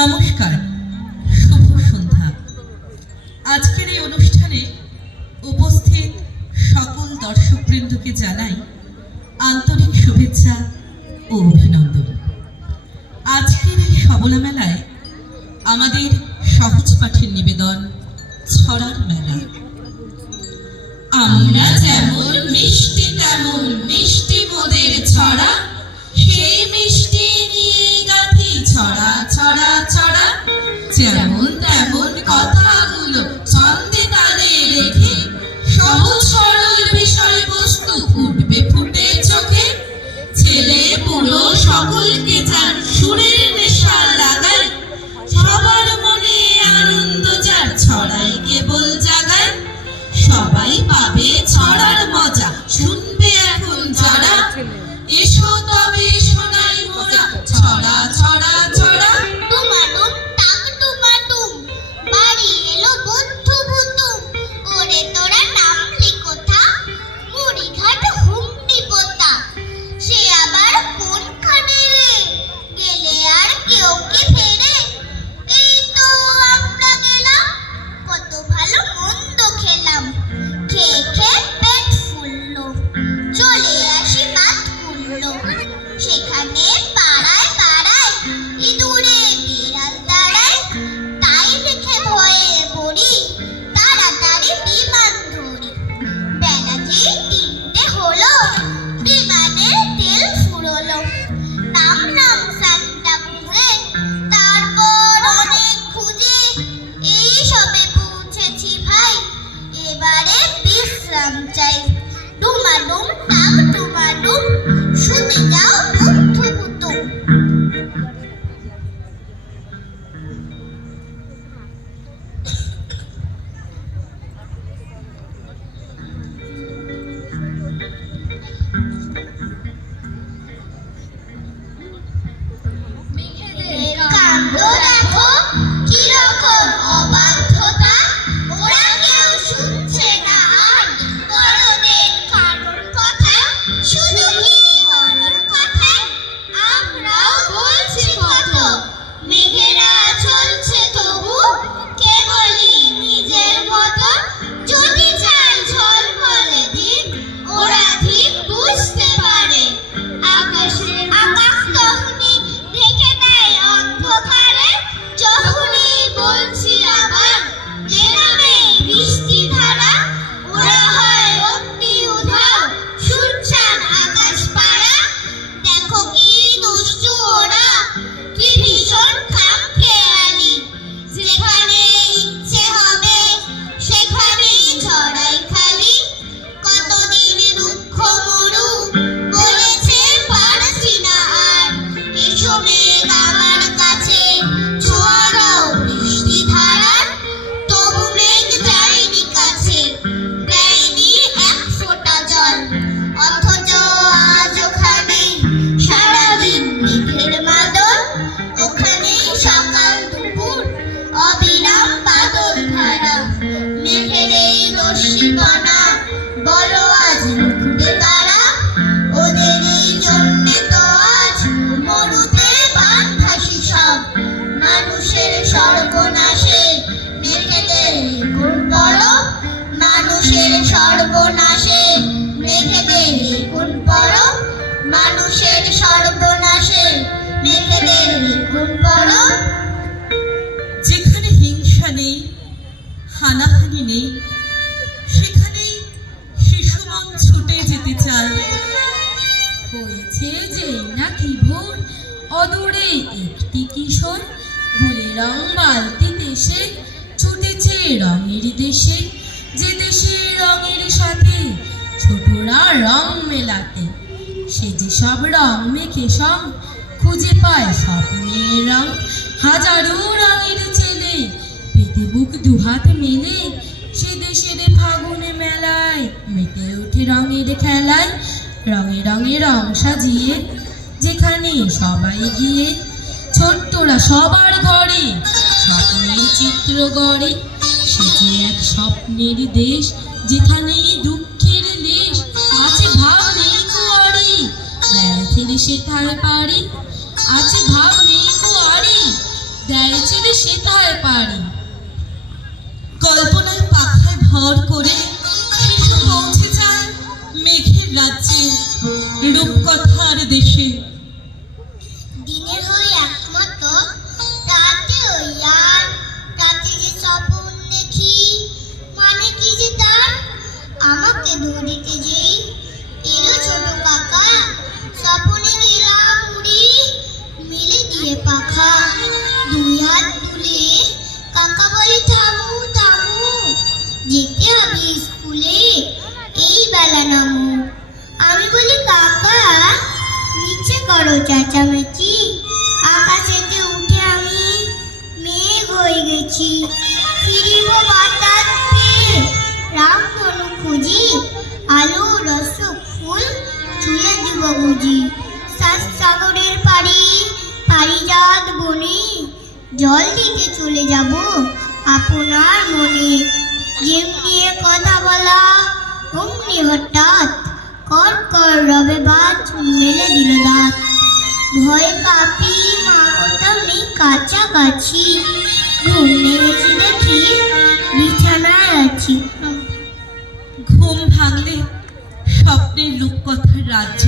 নমস্কার, শুভ সন্ধ্যা। আজকের এই অনুষ্ঠানে উপস্থিত সকল দর্শকবৃন্দকে জানাই আন্তরিক শুভেচ্ছা ও অভিনন্দন। আজকের এই সবলা মেলায় আমাদের সহজ পাঠের নিবেদন ছড়ার মেলা। আমরা যেমন মিষ্টি তেমন মিষ্টি মোদের ছড়া, সেই মিষ্টি নিয়ে গাথি ছড়া ছড়া ছড়া। যেমন তেমন কথাগুলো ছন্দে তালে রেখে সহজ সরল বিষয়বস্তু ফুটবে ফুটে চোখে। ছেলে বুড়ো সকলকে যার সুরের নেশা লাগায়, সবার মনে আনন্দ যার ছড়াই কেবল জাগায়। সবাই পাবে ছড়ার মজা, শুনবে এখন যারা। এসো তবে শোনাই মোরা ছড়া ছড়া ছড়া। টুমাটুম টাক টুমাটুম, বাড়ি এলো বন্ধু ভুতুম। ওরে তোরা নামলি কোথা, মুড়িঘাট হুমনি পোতা। সে আবার কোনখানে রে, গেলে আর কেউ কি ফেরে। এই তো আমরা গেলাম, কত ভালো মন্দ খেলাম। খেয়ে খেয়ে পেট ফুললো, চলে আসি বাত খুললো। সেখানে পাড়ায় পাড়ায় ইঁদুরে বিড়াল দাঁড়ায়। তাই দেখে ভয়ে পড়ি, তাড়াতাড়ি বিমান ধরি। বেলা যে 3টে হলো, বিমানের তেল ফুরলো। নামলাম সান্টা ক্রুজে, তারপর অনেক খুঁজে এই সবে পৌঁছেছি ভাই। এবারে বিশ্রাম চাই। ডুমাডুম টাক ডুমাডুম, শুনে যাও বন্ধু ভুতুম। কাণ্ড দেখো কিরকম অবাধ্যতা, ওরা কেউ শুনছে না আর বড়দের কারণ কথা। শুধু কি বড়র কথা, আমরাও বলছি কত। মেঘেরা চলছে তবু কেবলই নিজের মতো। যদি চায় ঝলমলে দিন, ওরা ঠিক বুঝতে পারে। আকাশ তখনই ঢেকে দেয় অন্ধকারে। যখনই বলছি আবার নেমে বৃষ্টি ধারা, ওরা হয় অমনি উধাও, শুনছান আকাশ পাড়া। দেখো কি দুষ্টু ওরা, কি ভীষণ খামখেয়ালি। যেখানে ইচ্ছে হবে সেখানেই ঝড়াই খালি। কতদিন রুক্ষ মরু বলেছে পারছি না আর। এসো মেঘ আমার কাছে, ছোঁয়া দাও বৃষ্টি ধারার। তবু মেঘ যায়নি কাছে, দেয়নি এক ফোঁটা জল। অথচ আজ ওখানে সারাদিন মেঘের মাদল। ওখানে সকাল দুপুর অবিরাম বাদল ধারা। মেঘের এই দস্যিপনা বলো আজ রুখবে তারা। ওদের এই জন্যে তো আজ মরুতে বান ভাসি সব। মানুষের সর্বনাশে মেঘেদের গুণ বড়। মানুষের সর্বনাশে মেঘেদের গুণ বড়। মানুষের সর্বনাশে মেঘেদের গুণ বড়। যেখানে হিংসা নেই, হানাহানি নেই, সেখানেই শিশু মন ছুটে যেতে চায়। হয়েছে যে নাকি ভোর, অদূরে একটি কিশোর গুলে রং বালতিতে সে ছুটেছে রঙের দেশে। যে দেশের রঙের সাথে ছোটরা রং মেলাতে, সে যে সব রং মেখে সব খুঁজে পায় স্বপ্নের রং। হাজারো রঙের ছেলে পেতে বুক দুহাত মেলে, সে দেশের ফাগুনে মেলায় মেতে ওঠে রঙের খেলায়। রঙে রঙে রং সাজিয়ে যেখানে সবাই গিয়ে, ছোট্টরা সবার ঘরে স্বপ্নের চিত্র গড়ে। সে যে এক স্বপ্নের দেশ, যেখানে দুঃখের লেশ আছে ভাব নেই কুয়ারি। বেড়া ছেলে সেথায় পারি, আছে ভাব নেই কুয়ারি। দেয় ছেলে সেথায় পারি। কল্পনায় পাখায় ভর করে শিশু পৌঁছে যায় মেঘের রাজ্যে, রূপকথার দেশে। দিনের হই একমত, রাতে ওই আর, রাতে যে স্বপন দেখি, মানে কি যে তার, আমাকে ধরিতে যেই এলো ছোট কাকা, স্বপনে গেলাম উড়ি, মেলে দিয়ে পাখা, দুই হাত তুলে কাকা বলে থামু থামু, যেতে হবে স্কুলে, এই বেলা নামু। আমি বলি কাকা নিচে করো চেঁচামেচি, আকাশেতে উঠে আমি মেঘ হয়ে গেছি, ফিরিব বাতাস পেয়ে রামধনু খুঁজি, আলো রস ফুল চুলে দিব বুঝি, সাগরের পাড়ি পারিজাত বনে, জল দিতে চলে যাব আপনার মনে। যেমনি কথা বলা অমনি হঠাৎ কর কর রবে বাজ মেলে দিল দাঁত, ভয়ে কাঁপি মা কোথাও নেই কাছাকাছি, ঘুম ভেঙেছি দেখি বিছানায় আছি। ঘুম ভাঙলে স্বপ্নের রূপকথার রাজ্যে